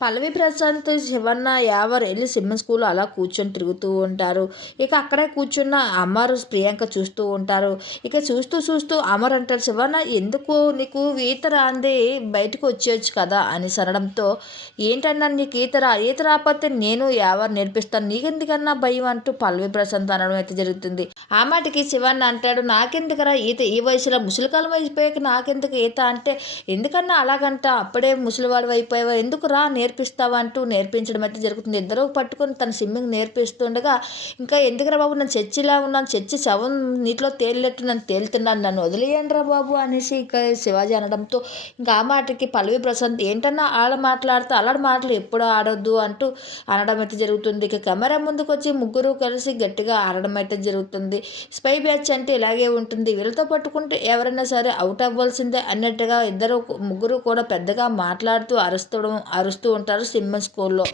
పల్లవి ప్రశాంత్ శివన్న యావర్ వెళ్ళి swimming school అలా కూర్చొని తిరుగుతూ ఉంటారు. ఇక అక్కడే కూర్చున్న అమర్ ప్రియాంక చూస్తూ ఉంటారు. ఇక చూస్తూ చూస్తూ అమర్ అంటారు శివన్న ఎందుకు నీకు ఈత రాంది? బయటకు వచ్చేయచ్చు కదా అని సరడంతో ఏంటన్నా నీకు ఈత రా ఈత రాకపోతే నేను యావర్ నేర్పిస్తాను. నీకెందుకన్నా భయం? అంటూ పల్లవి ప్రశాంత్ అనడం అయితే జరుగుతుంది. ఆ మాటకి శివన్న అంటాడు నాకెందుకరా ఈత? ఈ వయసులో ముసలికాలం అయిపోయాక నాకెందుకు ఈత? అంటే ఎందుకన్నా అలాగంట అప్పుడే ముసలివాడు అయిపోయావా? ఎందుకు రా నేర్పిస్తావా అంటూ నేర్పించడం అయితే జరుగుతుంది. ఇద్దరు పట్టుకొని తన స్విమ్మింగ్ నేర్పిస్తుండగా ఇంకా ఎందుకురా బాబు నన్ను చర్చిలా ఉన్నాను చర్చి శవం నీటిలో తేలినట్టు నన్ను తేలుతున్నాను నన్ను వదిలేయండి రా బాబు అనేసి ఇంకా శివాజీ అనడంతో ఇంకా ఆ మాటకి పల్లవి ప్రశాంత్ ఏంటన్నా ఆడ మాట్లాడితే అలాంటి మాటలు ఎప్పుడు ఆడొద్దు అంటూ అనడం అయితే జరుగుతుంది. ఇక కెమెరా ముందుకు వచ్చి ముగ్గురు కలిసి గట్టిగా ఆడడం అయితే జరుగుతుంది. స్పై బ్యాచ్ అంటే ఇలాగే ఉంటుంది. వీళ్ళతో పట్టుకుంటే ఎవరైనా సరే అవుట్ అవ్వాల్సిందే అన్నట్టుగా ఇద్దరు ముగ్గురు కూడా పెద్దగా మాట్లాడుతూ అరుస్తూ అరుస్తూ ఉంటారు స్విమ్మింగ్ స్కూల్లో